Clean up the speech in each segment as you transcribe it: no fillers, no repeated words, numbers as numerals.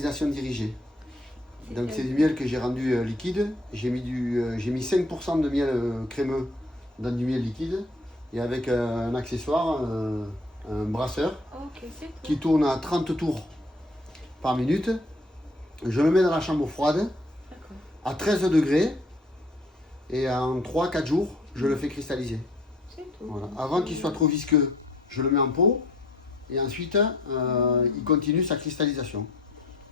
Dirigée. Donc c'est du miel que j'ai rendu liquide. J'ai mis 5% de miel crémeux dans du miel liquide et avec un accessoire, un brasseur qui tourne à 30 tours par minute. Je le mets dans la chambre froide à 13 degrés et en 3-4 jours, je le fais cristalliser. Voilà. Avant qu'il soit trop visqueux, je le mets en pot et ensuite il continue sa cristallisation.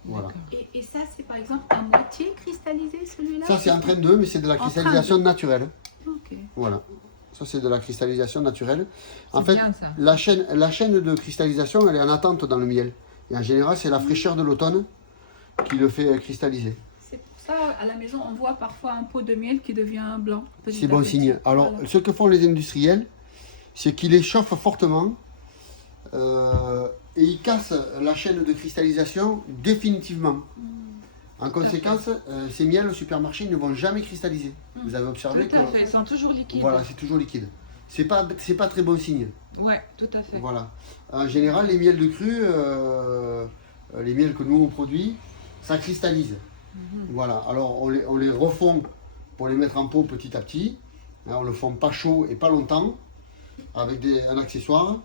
Voilà. Et ça, c'est par exemple à moitié cristallisé celui-là? Ça, c'est en train de, mais c'est de la cristallisation naturelle. Ok. Voilà. Ça, c'est de la cristallisation naturelle. En C'est fait, bien, ça. la chaîne de cristallisation, elle est en attente dans le miel. Et en général, c'est la fraîcheur de l'automne qui le fait cristalliser. C'est pour ça, à la maison, on voit parfois un pot de miel qui devient blanc. C'est bon signe. Alors, voilà. ce que font les industriels, c'est qu'ils les chauffent fortement et ils cassent la chaîne de cristallisation définitivement. En conséquence, ces miels au supermarché ne vont jamais cristalliser. Vous avez observé Tout à fait, ils sont toujours liquides. Voilà, c'est toujours liquide. C'est pas très bon signe. Ouais, tout à fait. Voilà. En général, les miels de cru, les miels que nous on produit, ça cristallise. Voilà. Alors on les refond pour les mettre en pot petit à petit. Hein, on le fond pas chaud et pas longtemps, avec un accessoire,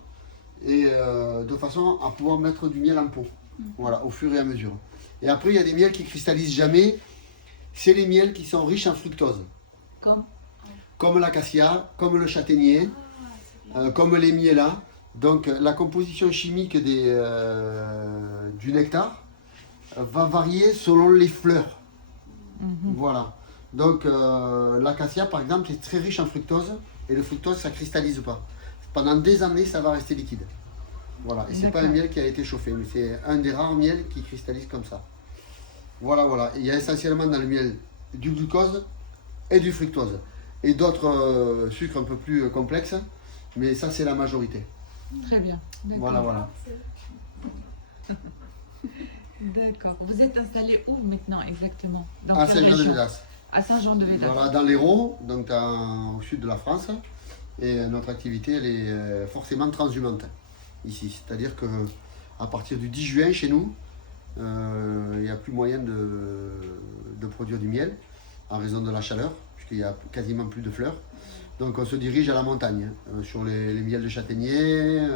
et de façon à pouvoir mettre du miel en pot. Voilà, au fur et à mesure. Et après, il y a des miels qui cristallisent jamais. C'est les miels qui sont riches en fructose. Comme l'acacia, comme le châtaignier, comme les mielas. Donc la composition chimique du nectar va varier selon les fleurs. Voilà. Donc l'acacia par exemple est très riche en fructose et le fructose ça cristallise pas. Pendant des années ça va rester liquide. Voilà. Et c'est pas un miel qui a été chauffé, mais c'est un des rares miels qui cristallise comme ça. Voilà, voilà. Et il y a essentiellement dans le miel du glucose et du fructose. Et d'autres sucres un peu plus complexes, mais ça c'est la majorité. Très bien. Voilà, voilà. D'accord. Vous êtes installé où maintenant exactement? Dans À quelle région? Saint-Jean-de-Védas. À Saint-Jean-de-Védas. Voilà, dans l'Hérault, donc au sud de la France. Et notre activité, elle est forcément transhumante ici. C'est-à-dire que à partir du 10 juin, chez nous, il n'y a plus moyen de produire du miel en raison de la chaleur, puisqu'il n'y a quasiment plus de fleurs. Donc on se dirige à la montagne, sur les miels de châtaignier,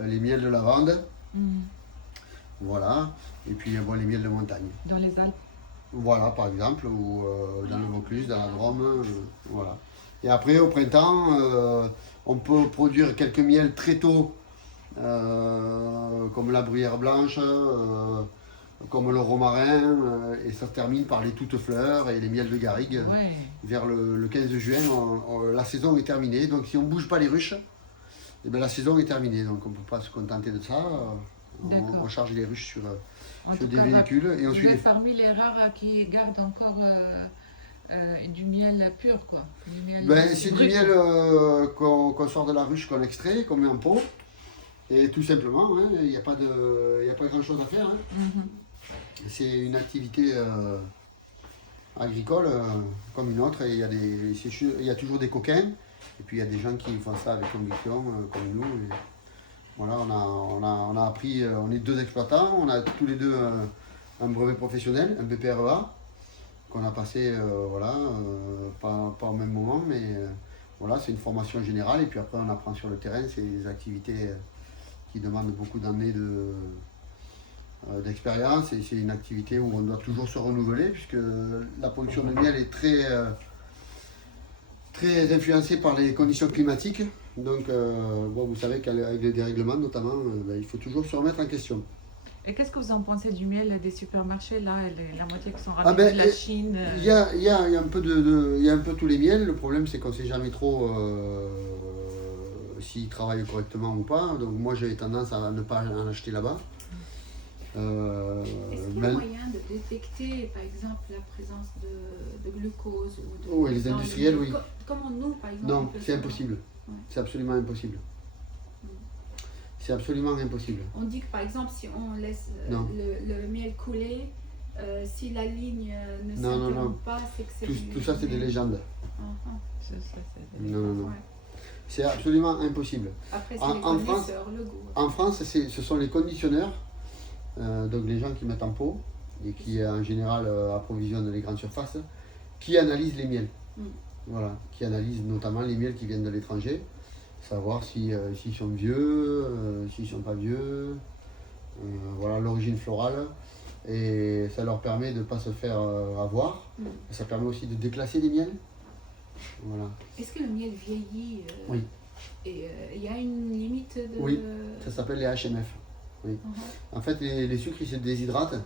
les miels de lavande, voilà, et puis bon, les miels de montagne. Dans les Alpes. Voilà, par exemple, ou dans le Vaucluse, dans la Drôme, voilà. Et après, au printemps, on peut produire quelques miels très tôt, comme la bruyère blanche, comme le romarin, et ça se termine par les toutes fleurs et les miels de garrigue. Ouais. Vers le 15 juin, la saison est terminée. Donc si on ne bouge pas les ruches, eh bien, la saison est terminée. Donc on ne peut pas se contenter de ça. On charge les ruches sur des véhicules et on suit vous êtes parmi les rares qui gardent encore du miel pur, quoi. C'est du miel qu'on sort de la ruche, qu'on extrait, qu'on met en pot. Et tout simplement, il n'y a pas grand chose à faire. C'est une activité agricole comme une autre. Et il y a toujours des coquins. Et puis il y a des gens qui font ça avec conviction, comme nous. Et voilà, on a appris, on est 2 exploitants, on a tous les deux un brevet professionnel, un BPREA, qu'on a passé, pas au même moment, mais voilà, c'est une formation générale. Et puis après, on apprend sur le terrain, c'est des activités qui demandent beaucoup d'années d'expérience. Et c'est une activité où on doit toujours se renouveler, puisque la production de miel est très influencée par les conditions climatiques. Donc, vous savez qu'avec les dérèglements notamment, il faut toujours se remettre en question. Et qu'est-ce que vous en pensez du miel des supermarchés, là, la moitié qui sont ramenés de la Chine? Il y a un peu il y a un peu tous les miels. Le problème, c'est qu'on ne sait jamais trop s'ils travaillent correctement ou pas. Donc moi, j'ai tendance à ne pas en acheter là-bas. Est-ce qu'il y a moyen de détecter, par exemple, la présence de glucose Oui, les industriels, oui. Comment nous, par exemple? Non, c'est impossible. Ouais. C'est absolument impossible. C'est absolument impossible. On dit que, par exemple, si on laisse le miel couler, si la ligne ne s'interrompt pas, c'est que c'est... Tout ça, c'est des légendes. Non. Ouais. C'est absolument impossible. Après, c'est les connaisseurs, le goût. En France, ce sont les conditionneurs donc les gens qui mettent en pot et qui en général approvisionnent les grandes surfaces, qui analysent les miels. Voilà, qui analysent notamment les miels qui viennent de l'étranger, savoir s'ils sont vieux, s'ils ne sont pas vieux, voilà l'origine florale. Et ça leur permet de ne pas se faire avoir. Ça permet aussi de déclasser les miels. Voilà. Est-ce que le miel vieillit Oui. Et il y a une limite de... Oui, ça s'appelle les HMF. Oui. En fait, les sucres ils se déshydratent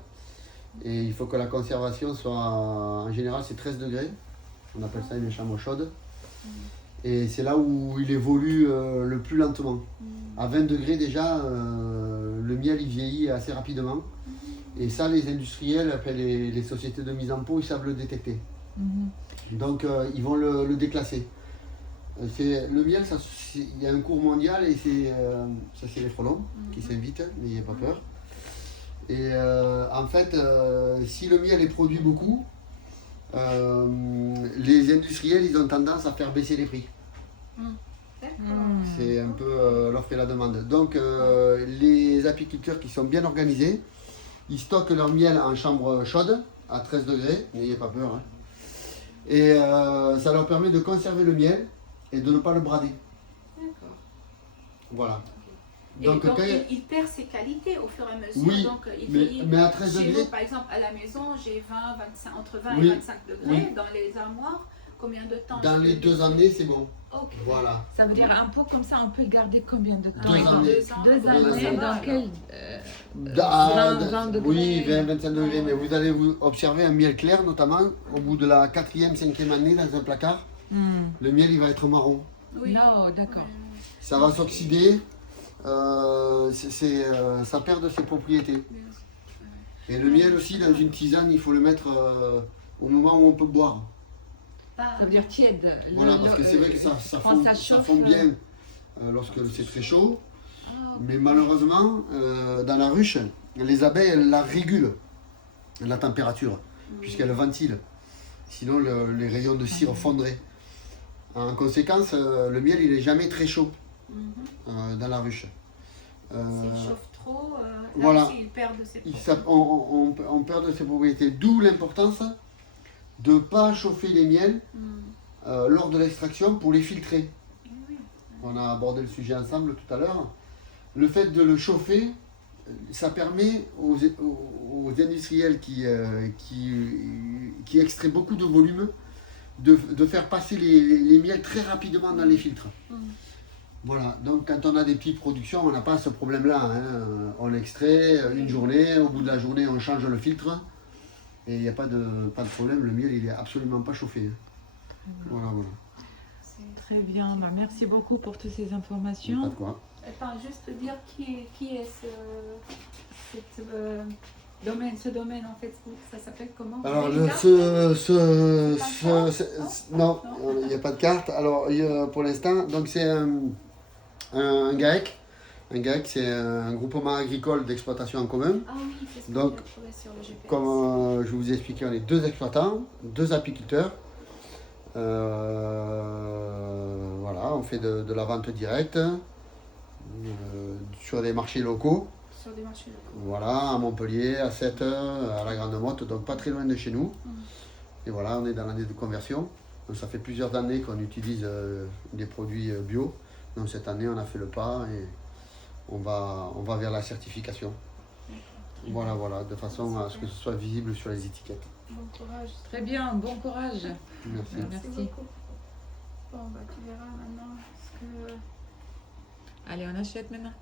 et il faut que la conservation soit, en général c'est 13 degrés, on appelle ça une chambre chaude. Et c'est là où il évolue le plus lentement. À 20 degrés déjà, le miel il vieillit assez rapidement. Et ça, les industriels, après les sociétés de mise en pot, ils savent le détecter. Donc ils vont le déclasser. Le miel, il y a un cours mondial et ça c'est les frelons qui s'invitent, n'ayez pas peur. Et en fait, si le miel est produit beaucoup, les industriels ils ont tendance à faire baisser les prix. C'est un peu l'offre et la demande. Donc les apiculteurs qui sont bien organisés, ils stockent leur miel en chambre chaude à 13 degrés, n'ayez pas peur. Hein. Et ça leur permet de conserver le miel et de ne pas le brader. D'accord. Voilà. Et donc il perd ses qualités au fur et à mesure. Oui, donc, il vieillit. Mais à 13 Chez degrés. nous, par exemple, à la maison, j'ai 25, entre 20 Oui, et 25 degrés. oui. Dans les armoires, combien de temps? Dans les 2 années, c'est bon. Okay. Voilà. Ça veut dire un pot comme ça, on peut le garder combien de temps? 2 années. 2 années, dans quel 20 degrés. Oui, 20-25 degrés. Mais vous allez vous observer un miel clair, notamment au bout de la 4e, 5e année dans un placard. Le miel, il va être marron. Oui. Non, d'accord. Ça va s'oxyder. Ça perd de ses propriétés. Et le miel aussi, dans une tisane, il faut le mettre au moment où on peut boire. Ça veut dire tiède. Voilà, parce que c'est vrai que ça fond bien lorsque c'est très chaud. Mais malheureusement, dans la ruche, les abeilles, elles la régulent, la température, puisqu'elles ventilent. Sinon, les rayons de cire fondraient. En conséquence, le miel, il n'est jamais très chaud dans la ruche. S'il chauffe trop, voilà. Il perd de ses propriétés. On perd de ses propriétés. D'où l'importance de ne pas chauffer les miels lors de l'extraction pour les filtrer. On a abordé le sujet ensemble tout à l'heure. Le fait de le chauffer, ça permet aux industriels qui extraient beaucoup de volume de faire passer les miels très rapidement dans les filtres. Voilà, donc quand on a des petites productions, on n'a pas ce problème-là. Hein. On extrait une journée, au bout de la journée, on change le filtre. Et il n'y a pas de problème, le miel il est absolument pas chauffé. Hein. Voilà. Très bien, merci beaucoup pour toutes ces informations. Pas de quoi. Attends, juste dire qui est ce domaine en Facebook, ça s'appelle comment? Alors non, il n'y a pas de carte. Alors pour l'instant, donc c'est un GAEC. Un GAEC, c'est un groupement agricole d'exploitation en commun. Ah oui, c'est ce que donc, j'ai trouvé sur le GPS. Comme je vous ai expliqué, on est 2 exploitants, 2 apiculteurs. Voilà, on fait de la vente directe sur des marchés locaux. Sur des marchés locaux. Voilà, à Montpellier, à Sète, à la Grande Motte, donc pas très loin de chez nous. Et voilà, on est dans l'année de conversion. Donc ça fait plusieurs années qu'on utilise des produits bio. Donc cette année, on a fait le pas et on va vers la certification. Voilà, de façon à ce que ce soit visible sur les étiquettes. Bon courage. Très bien, bon courage. Merci. Beaucoup. Bon, tu verras maintenant ce que... Allez, on achète maintenant.